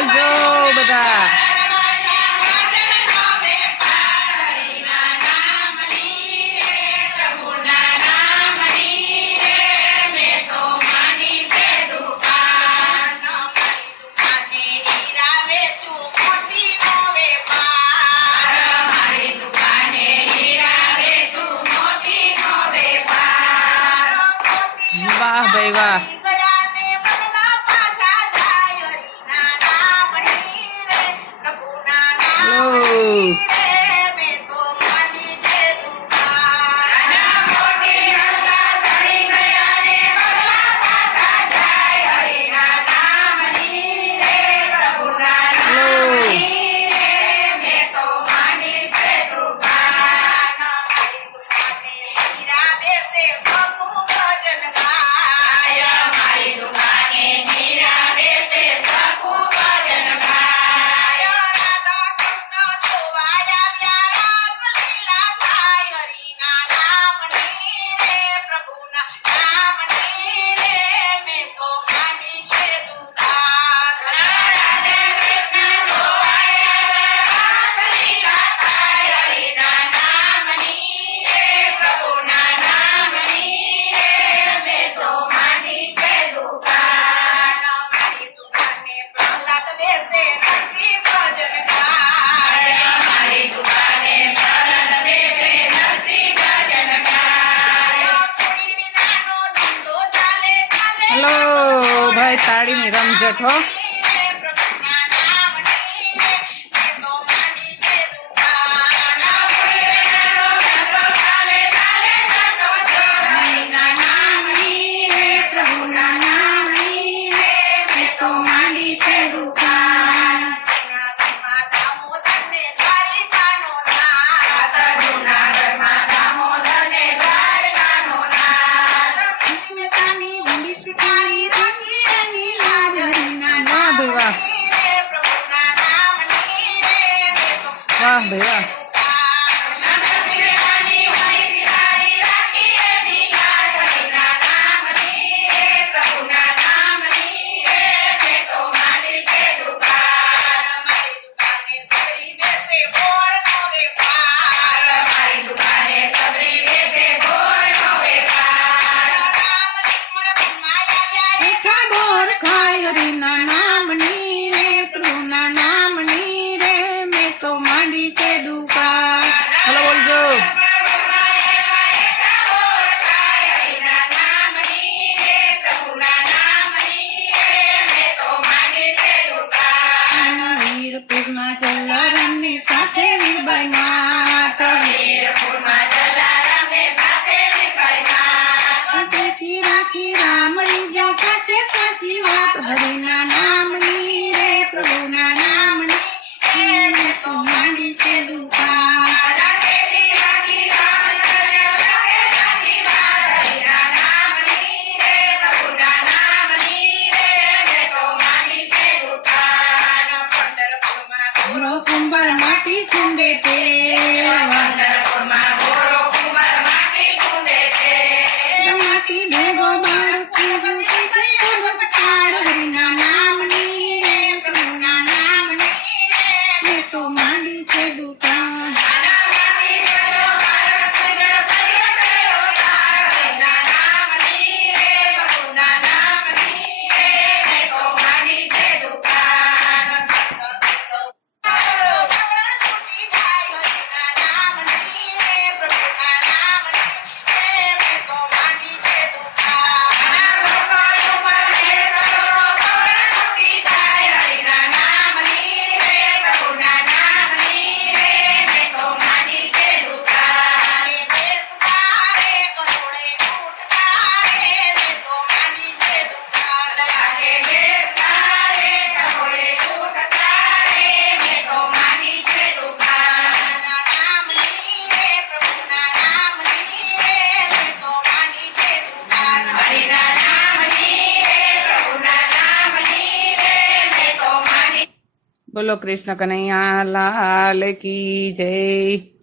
બોલજો બધા. વાહ ભાઈ વાહ. હેલો ભાઈ, તાળીની રમઝટ હો. વાહ ભાઈ વાહ. હેલો બોલજો. વીરપુરમાં જલારામની સાથે વીરબાઈ માત, વીરપુરમાં જલારામની સાથે વીરબાઈ માત, ટેકી રાખી રામ રીજા સાચે સાચી વાત, હરિના નામની રે પ્રભુના નામની મેં તો માંડી છે દુકાન. કુંભાર માટી કુંડે તે, પંઢરપુરમાં ગોરો કુંભાર માટી કુંડે તે, માટી ભેગો બાળક હરિના નામની રે પ્રભુના નામની મેં તો માંડી છે દુકાન. બોલો કૃષ્ણ કનૈયા લાલ કી જય.